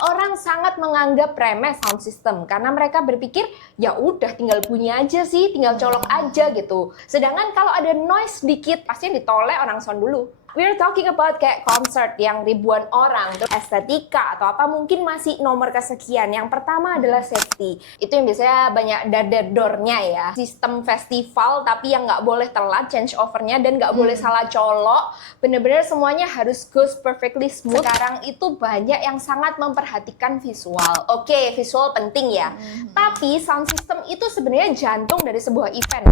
orang sangat menganggap remeh sound system karena mereka berpikir ya udah tinggal bunyi aja sih, tinggal colok aja gitu. Sedangkan kalau ada noise dikit pasti ditolak orang sound dulu. We're talking about kayak concert yang ribuan orang, terus estetika atau apa mungkin masih nomor kesekian. Yang pertama adalah safety. Itu yang biasanya banyak dadar-dornya ya. Sistem festival tapi yang nggak boleh telat change overnya dan nggak boleh salah colok. Bener-bener semuanya harus goes perfectly smooth. Sekarang itu banyak yang sangat memperhatikan visual. Oke, visual penting ya. Tapi sound system itu sebenarnya jantung dari sebuah event.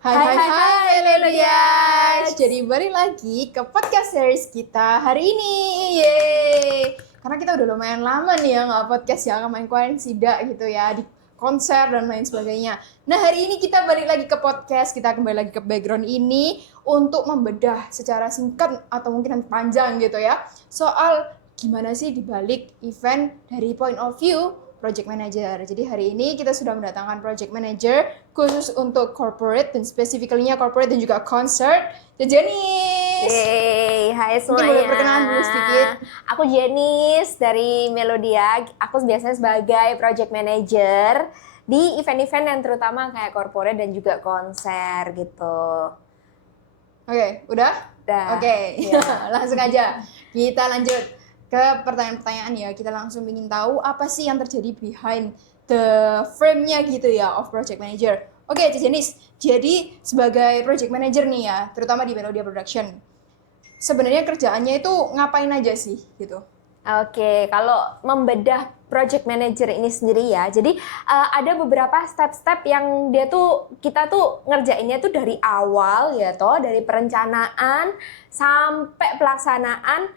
Hai Leludias. Jadi balik lagi ke podcast series kita hari ini. Yeay. Karena kita udah lumayan lama nih ya nggak podcast ya, main kemarin sidak gitu ya di konser dan lain sebagainya. Nah hari ini kita balik lagi ke podcast, kita kembali lagi ke background ini untuk membedah secara singkat atau mungkin panjang gitu ya soal gimana sih dibalik event dari point of view project manager. Jadi hari ini kita sudah mendatangkan project manager khusus untuk corporate dan spesifiknya corporate dan juga concert, Janice. Yeay, hai semuanya. Mungkin boleh perkenalan dulu sedikit. Aku Janice dari Melodia. Aku biasanya sebagai project manager di event-event yang terutama kayak corporate dan juga konser gitu. Oke, udah? Udah. Oke, Iya. langsung aja. Kita lanjut ke pertanyaan-pertanyaan ya. Kita langsung ingin tahu apa sih yang terjadi behind the frame-nya gitu ya of project manager. Oke, Janice. Jadi sebagai project manager nih ya, terutama di Melodia Production, sebenarnya kerjaannya itu ngapain aja sih gitu? Oke, kalau membedah project manager ini sendiri ya, jadi ada beberapa step-step yang kita tuh ngerjainnya tuh dari awal ya toh, dari perencanaan sampai pelaksanaan.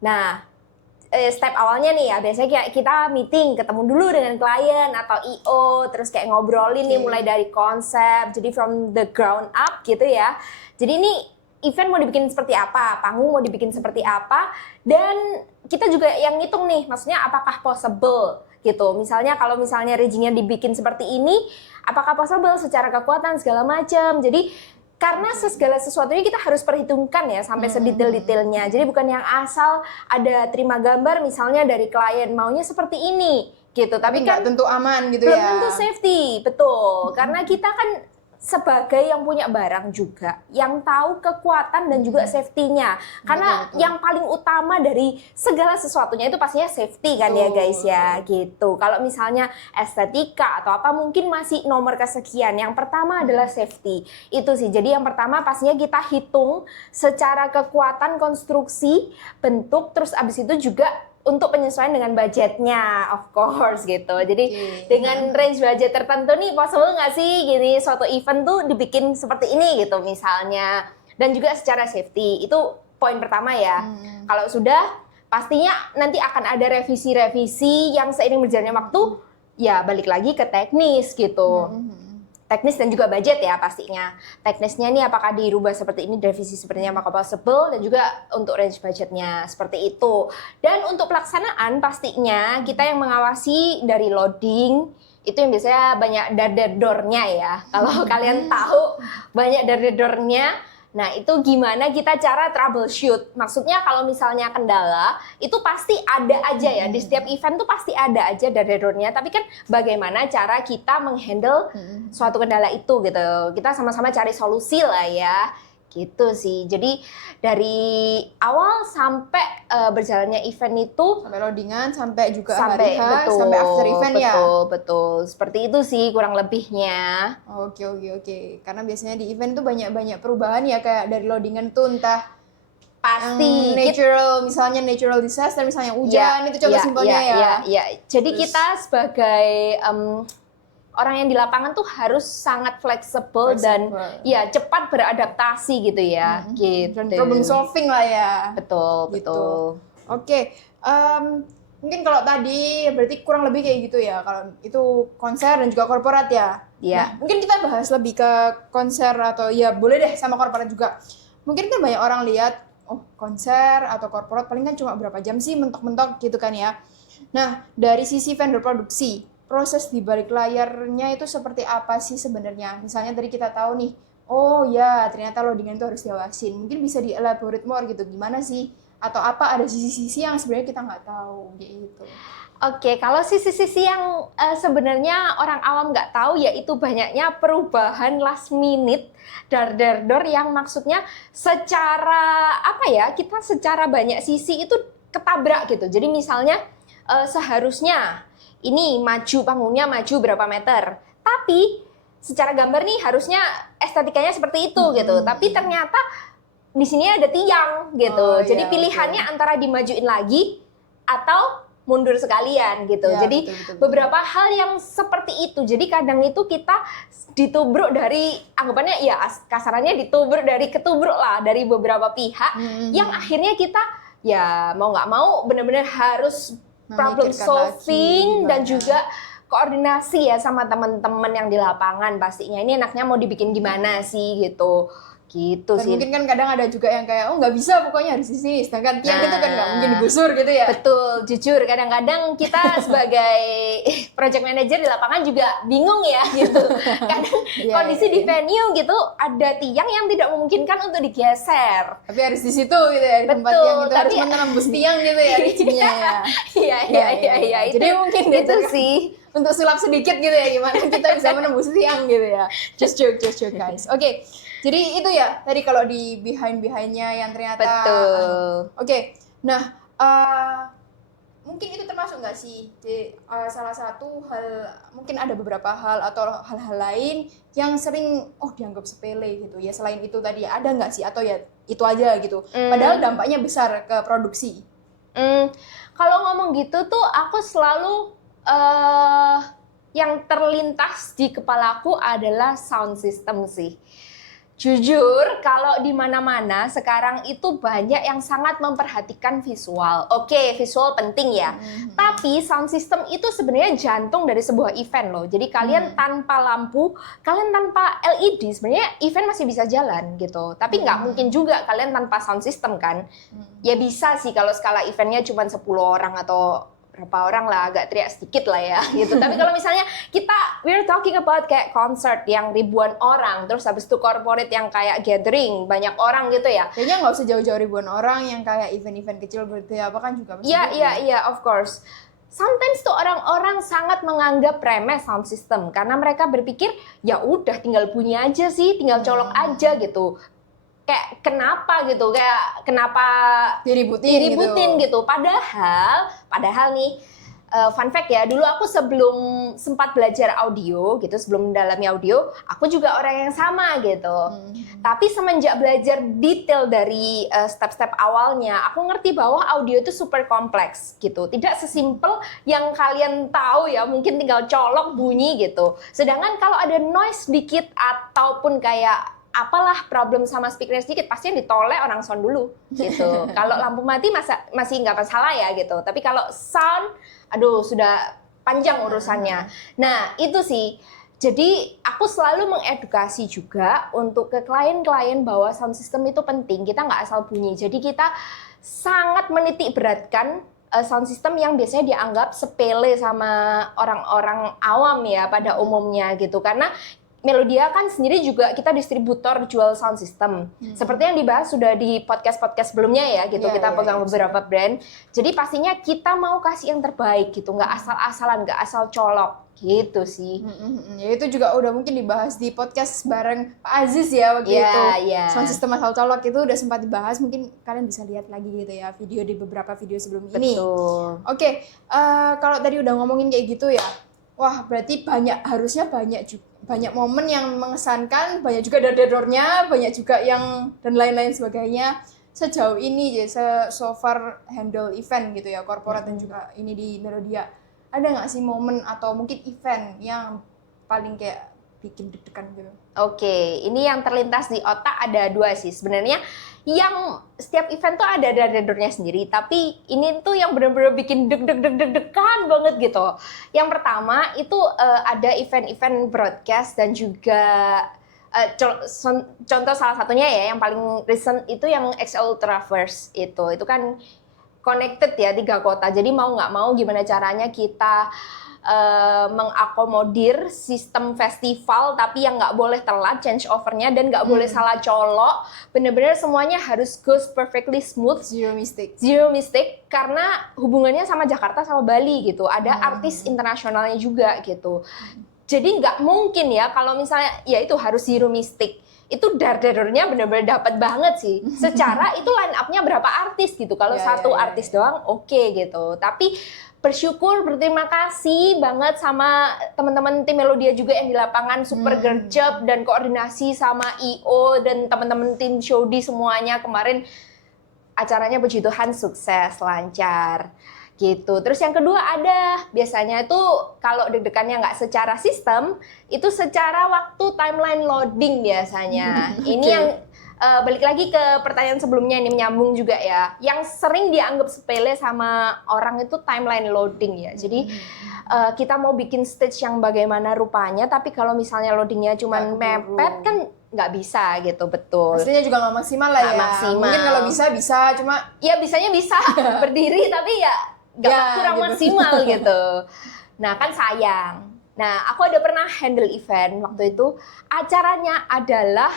Nah, step awalnya nih ya, biasanya kayak kita meeting, ketemu dulu dengan klien atau IO, terus kayak ngobrolin nih mulai dari konsep, jadi from the ground up gitu ya. Jadi ini event mau dibikin seperti apa, panggung mau dibikin seperti apa, dan kita juga yang ngitung nih, maksudnya apakah possible gitu. Misalnya kalau misalnya riggingnya dibikin seperti ini, apakah possible secara kekuatan segala macam. Jadi karena segala sesuatunya kita harus perhitungkan ya sampai sedetail-detailnya. Jadi bukan yang asal ada terima gambar misalnya dari klien maunya seperti ini gitu. Tapi kan tentu aman gitu belum ya. tentu safety, betul. Karena kita kan sebagai yang punya barang juga, yang tahu kekuatan dan juga safety-nya. Karena Betul. yang paling utama dari segala sesuatunya itu pastinya safety kan ya guys ya, gitu. Kalau misalnya estetika atau apa mungkin masih nomor kesekian. Yang pertama adalah safety. Itu sih. Jadi yang pertama pastinya kita hitung secara kekuatan konstruksi, bentuk, terus abis itu juga untuk penyesuaian dengan budgetnya, of course gitu. Jadi dengan range budget tertentu nih, possible nggak sih gini suatu event tuh dibikin seperti ini gitu misalnya. Dan juga secara safety, itu poin pertama ya. Kalau sudah, pastinya nanti akan ada revisi-revisi yang seiring berjalannya waktu, ya balik lagi ke teknis gitu. Teknis dan juga budget ya pastinya. Teknisnya nih apakah dirubah seperti ini, direvisi seperti ini apakah possible, dan juga untuk range budgetnya seperti itu. Dan untuk pelaksanaan pastinya kita yang mengawasi dari loading, itu yang biasanya banyak dadar-dornya ya. Kalau kalian tahu banyak dadar-dornya. Nah, itu gimana kita cara troubleshoot. Maksudnya kalau misalnya kendala, itu pasti ada aja ya. Di setiap event tuh pasti ada aja dadar-dornya. Tapi kan bagaimana cara kita menghandle suatu kendala itu gitu. Kita sama-sama cari solusi lah ya. Gitu sih. Jadi dari awal sampai berjalannya event itu Sampai loadingan, sampai juga sampai hari H, betul, sampai after event ya. Betul. Seperti itu sih kurang lebihnya. Oke. Karena biasanya di event tuh banyak perubahan ya, kayak dari loadingan tuh entah Pasti misalnya natural disaster, misalnya hujan, itu contoh simpelnya ya. Iya. Jadi kita sebagai orang yang di lapangan tuh harus sangat fleksibel dan ya cepat beradaptasi gitu ya. Gitu. Dan problem solving lah ya. Betul. Oke, mungkin kalau tadi berarti kurang lebih kayak gitu ya. Kalau itu konser dan juga korporat ya. Iya. Nah, mungkin kita bahas lebih ke konser atau ya boleh deh sama korporat juga. Mungkin kan banyak orang lihat, oh konser atau korporat paling kan cuma berapa jam sih mentok-mentok gitu kan ya. Nah, dari sisi vendor produksi, proses di balik layarnya itu seperti apa sih sebenarnya? Misalnya tadi kita tahu nih, oh ya ternyata loadingan itu harus diawasin. Mungkin bisa di-elaborate more gitu, gimana sih atau apa ada sisi-sisi yang sebenarnya kita nggak tahu gitu. Oke, kalau sisi-sisi yang sebenarnya orang awam nggak tahu, yaitu banyaknya perubahan last minute, dar yang maksudnya secara apa ya, kita secara banyak sisi itu ketabrak gitu. Jadi misalnya seharusnya ini maju panggungnya maju berapa meter, tapi secara gambar nih harusnya estetikanya seperti itu gitu. Tapi ternyata di sini ada tiang gitu. Jadi pilihannya antara dimajuin lagi atau mundur sekalian gitu. Ya, jadi betul. beberapa hal yang seperti itu. Jadi kadang itu kita ditubruk dari, anggapannya ya kasarannya ditubruk dari ketubruk lah dari beberapa pihak yang akhirnya kita ya mau nggak mau benar-benar harus problem solving dan juga koordinasi ya sama teman-teman yang di lapangan pastinya. Ini enaknya mau dibikin gimana sih gitu. Gitu dan sih. mungkin kan kadang ada juga yang kayak nggak bisa pokoknya harus di sini, sedangkan tiang itu kan nggak mungkin digusur gitu ya. Betul, jujur kadang-kadang kita sebagai project manager di lapangan juga bingung ya gitu. Kadang kondisi di venue gitu ada tiang yang tidak memungkinkan untuk digeser. Tapi harus di situ gitu ya, di tempat yang itu harus menembus tiang gitu ya licinnya ya. Iya. Jadi mungkin itu sih. Untuk sulap sedikit gitu ya, gimana kita bisa menembus tiang gitu ya. Just joke guys. Oke. Jadi itu ya tadi kalau di behind-nya yang ternyata. Betul. Oke. Nah, mungkin itu termasuk nggak sih salah satu hal, mungkin ada beberapa hal atau hal-hal lain yang sering dianggap sepele gitu ya, selain itu tadi ada nggak sih, atau ya itu aja gitu padahal dampaknya besar ke produksi. Kalau ngomong gitu tuh aku selalu yang terlintas di kepalaku adalah sound system sih. Jujur, kalau di mana-mana sekarang itu banyak yang sangat memperhatikan visual. Oke, visual penting ya. Tapi sound system itu sebenarnya jantung dari sebuah event loh. Jadi kalian tanpa lampu, kalian tanpa LED, sebenarnya event masih bisa jalan gitu. Tapi nggak mungkin juga kalian tanpa sound system kan. Ya bisa sih kalau skala eventnya cuma 10 orang atau berapa orang lah, agak teriak sedikit lah ya gitu. Tapi kalau misalnya we're talking about kayak concert yang ribuan orang, terus habis itu corporate yang kayak gathering banyak orang gitu ya. Kayaknya nggak usah jauh-jauh ribuan orang, yang kayak event-event kecil gitu ya, apa kan juga masih. Iya, of course. Sometimes tuh orang-orang sangat menganggap remeh sound system karena mereka berpikir ya udah tinggal bunyi aja sih, tinggal colok aja gitu. Kayak kenapa diributin gitu. Padahal nih fun fact ya, dulu aku sebelum sempat belajar audio gitu, sebelum mendalami audio, aku juga orang yang sama gitu. Tapi semenjak belajar detail dari step-step awalnya, aku ngerti bahwa audio itu super kompleks gitu. Tidak sesimpel yang kalian tahu ya, mungkin tinggal colok bunyi gitu. Sedangkan kalau ada noise sedikit ataupun kayak apalah problem sama speakernya sedikit, pasti ditoleh orang sound dulu gitu. Kalau lampu mati masih nggak masalah ya gitu. Tapi kalau sound, aduh sudah panjang urusannya. Nah itu sih. Jadi aku selalu mengedukasi juga untuk ke klien-klien bahwa sound system itu penting. Kita nggak asal bunyi. Jadi kita sangat menitik beratkan sound system yang biasanya dianggap sepele sama orang-orang awam ya pada umumnya gitu. Karena Melodia kan sendiri juga kita distributor jual sound system. Seperti yang dibahas sudah di podcast-podcast sebelumnya ya gitu. Kita pegang beberapa brand. Jadi pastinya kita mau kasih yang terbaik gitu. Nggak asal-asalan, nggak asal colok gitu sih. Ya itu juga udah mungkin dibahas di podcast bareng Pak Aziz ya waktu itu. Sound system asal colok itu udah sempat dibahas. Mungkin kalian bisa lihat lagi gitu ya video di beberapa video sebelum ini. Betul. Oke, kalau tadi udah ngomongin kayak gitu ya. Wah, berarti harusnya banyak momen yang mengesankan, banyak juga dar-darnya, banyak juga yang dan lain-lain sebagainya. Sejauh ini so far handle event gitu ya, korporat dan juga ini di Melodia. Ada nggak sih momen atau mungkin event yang paling kayak bikin deg-degan gitu? Oke, ini yang terlintas di otak ada dua sih sebenarnya. Yang setiap event tuh ada dar-darnya sendiri, tapi ini tuh yang benar-benar bikin deg-degan banget gitu. Yang pertama itu ada event-event broadcast dan juga contoh salah satunya ya yang paling recent itu yang XL Ultraverse itu kan connected ya 3 kota. Jadi mau nggak mau gimana caranya kita mengakomodir sistem festival, tapi yang nggak boleh telat change overnya dan nggak boleh salah colok. Bener-bener semuanya harus goes perfectly smooth, Zero mistake. karena hubungannya sama Jakarta sama Bali gitu. Ada artis internasionalnya juga gitu. Jadi nggak mungkin ya kalau misalnya ya itu harus zero mistake. Itu dar-darnya bener-bener dapat banget sih. Secara itu line up-nya berapa artis gitu. Kalau satu artis doang oke gitu. Tapi bersyukur, berterima kasih banget sama teman-teman tim Melodia juga yang di lapangan super gercep dan koordinasi sama IO dan teman-teman tim Showdi semuanya kemarin acaranya puji Tuhan sukses, lancar gitu. Terus yang kedua ada biasanya itu kalau deg-degannya nggak secara sistem, itu secara waktu timeline loading biasanya. Ini yang balik lagi ke pertanyaan sebelumnya ini menyambung juga ya. Yang sering dianggap sepele sama orang itu timeline loading ya. Jadi kita mau bikin stage yang bagaimana rupanya, tapi kalau misalnya loadingnya cuma mepet kan nggak bisa gitu, betul. Pastinya juga nggak maksimal lah ya. Maksimal. Mungkin kalau bisa, cuma ya bisanya bisa berdiri tapi ya kurang gitu. maksimal gitu. Nah kan sayang. Nah aku ada pernah handle event waktu itu acaranya adalah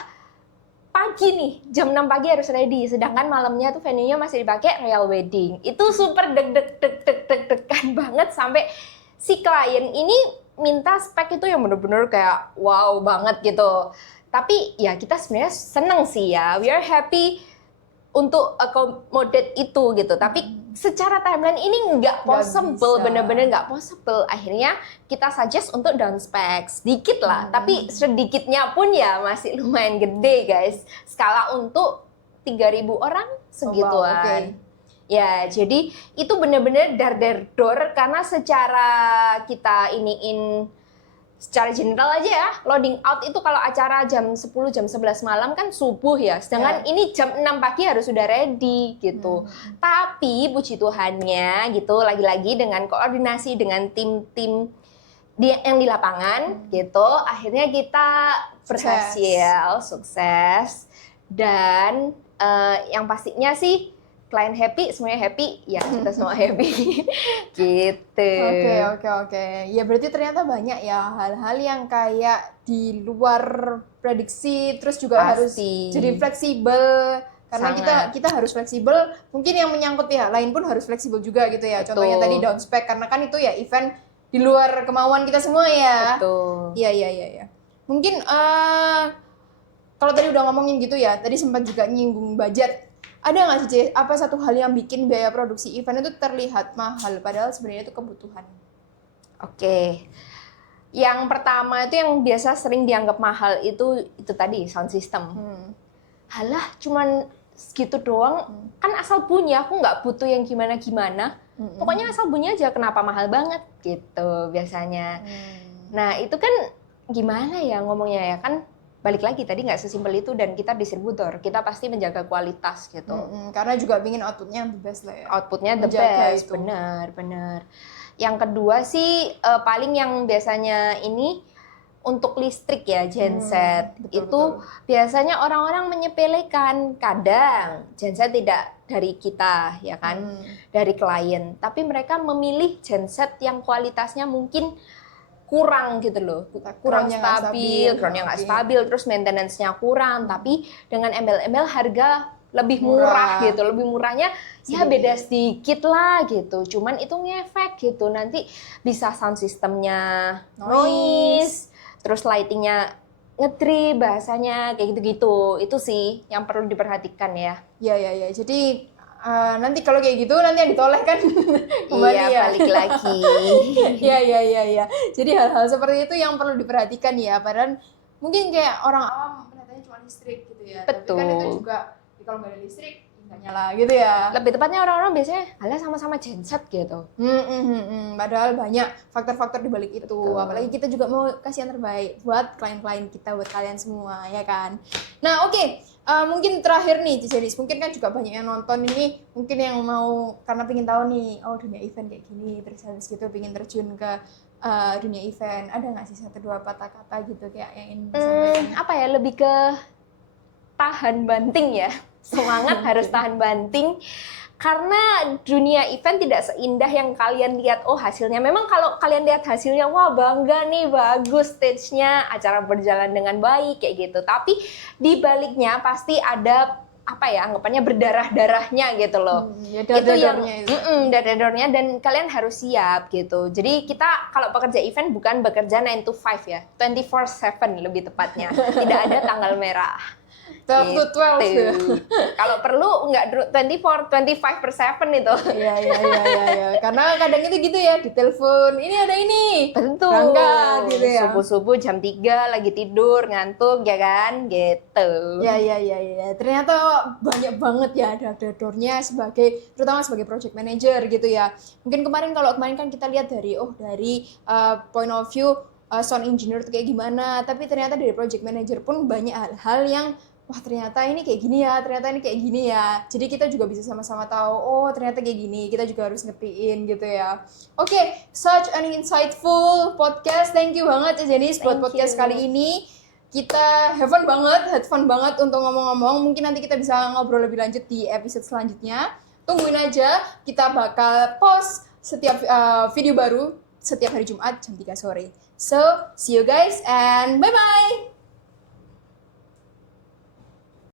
pagi nih, jam 6 pagi harus ready. Sedangkan malamnya tuh venue-nya masih dipakai Royal Wedding. Itu super deg-degan banget sampai si klien ini minta spek itu yang bener-bener kayak wow banget gitu. Tapi ya kita sebenarnya seneng sih ya, we are happy untuk accommodate itu gitu. Tapi secara timeline ini nggak possible, bener-bener nggak possible. Akhirnya kita suggest untuk down spec sedikit lah, tapi sedikitnya pun ya masih lumayan gede guys. Skala untuk 3.000 orang segituan. Ya, jadi itu bener-bener dar-dar-dor karena secara kita iniin secara general aja ya, loading out itu kalau acara jam 10, jam 11 malam kan subuh ya. Sedangkan ini jam 6 pagi harus sudah ready gitu. Tapi puji Tuhannya gitu, lagi-lagi dengan koordinasi dengan tim-tim yang di lapangan gitu, akhirnya kita berhasil, sukses. Dan yang pastinya sih klien happy, semuanya happy, ya kita semua happy. Gitu. Oke. Ya berarti ternyata banyak ya hal-hal yang kayak di luar prediksi, terus juga harus jadi fleksibel. Karena kita harus fleksibel, mungkin yang menyangkut ya lain pun harus fleksibel juga gitu ya. Betul. Contohnya tadi down spec, karena kan itu ya event di luar kemauan kita semua ya. Betul. Iya. Mungkin kalau tadi udah ngomongin gitu ya, tadi sempat juga nyinggung budget. Ada nggak sih, Cie, apa satu hal yang bikin biaya produksi event itu terlihat mahal, padahal sebenarnya itu kebutuhan? Oke. Yang pertama itu yang biasa sering dianggap mahal itu tadi sound system. Halah, cuman segitu doang, kan asal bunyi, aku nggak butuh yang gimana-gimana. Pokoknya asal bunyi aja, kenapa mahal banget gitu biasanya. Nah itu kan gimana ya ngomongnya ya, kan balik lagi tadi nggak sesimpel itu, dan kita distributor, kita pasti menjaga kualitas gitu. Karena juga ingin outputnya the best lah ya. Outputnya the best, benar. Yang kedua sih paling yang biasanya ini untuk listrik ya, genset. Betul. Biasanya orang-orang menyepelekan, kadang genset tidak dari kita ya kan, dari klien, tapi mereka memilih genset yang kualitasnya mungkin kurang gitu loh, kurang stabil, groundnya nggak stabil, terus maintenance-nya kurang, tapi dengan embel-embel harga lebih murah gitu, lebih murahnya ya beda sedikit lah gitu, cuman itu ngefek gitu, nanti bisa sound systemnya noise, terus lightingnya ngedrip bahasanya kayak gitu-gitu, itu sih yang perlu diperhatikan ya. Iya, jadi nanti kalau kayak gitu nanti yang ditoleh kan kembali ya. Balik lagi. Iya. Jadi hal-hal seperti itu yang perlu diperhatikan ya. Padahal mungkin kayak orang awam kelihatannya cuma listrik gitu ya. Betul. Tapi kan itu juga kalau nggak ada listrik nggak nyala gitu ya. Lebih tepatnya orang-orang biasanya halah sama-sama genset gitu. Padahal banyak faktor-faktor di balik itu. Betul. Apalagi kita juga mau kasih yang terbaik buat klien-klien kita, buat kalian semua ya kan. Nah oke. Mungkin terakhir nih Cicelis, mungkin kan juga banyak yang nonton ini, mungkin yang mau karena pengen tahu nih, oh dunia event kayak gini, terus habis gitu pengen terjun ke dunia event, ada nggak sih satu dua patah kata gitu kayak yang ingin disampaikan? Apa ya, lebih ke tahan banting ya, semangat harus tahan banting, Karena dunia event tidak seindah yang kalian lihat, oh hasilnya. Memang kalau kalian lihat hasilnya, wah bangga nih, bagus stage-nya, acara berjalan dengan baik, kayak gitu. Tapi di baliknya pasti ada apa ya, anggapannya berdarah-darahnya gitu loh. Ya, Itu yang itu. darah-darahnya, dan kalian harus siap gitu. Jadi kita kalau pekerja event bukan bekerja 9 to 5 ya, 24/7 lebih tepatnya. Tidak ada tanggal merah. 12 to 12 ya. Kalau perlu nggak 25/7 itu. Iya. Karena kadang itu gitu ya, ditelepon, ini ada ini. Tentu. Berangkat gitu ya. Subuh-subuh jam 3 lagi tidur, ngantuk ya kan, gitu. Ya. Ternyata banyak banget ya dor-dornya terutama sebagai project manager gitu ya. Mungkin kemarin kan kita lihat dari point of view sound engineer itu kayak gimana, tapi ternyata dari project manager pun banyak hal-hal yang wah ternyata ini kayak gini ya, ternyata ini kayak gini ya. Jadi kita juga bisa sama-sama tahu, oh ternyata kayak gini, kita juga harus ngertiin gitu ya. Oke, such an insightful podcast. Thank you banget ya Janice buat podcast kali ini. Kita have fun banget untuk ngomong-ngomong. Mungkin nanti kita bisa ngobrol lebih lanjut di episode selanjutnya. Tungguin aja, kita bakal post setiap video baru setiap hari Jumat jam 3 sore. So, see you guys and bye-bye!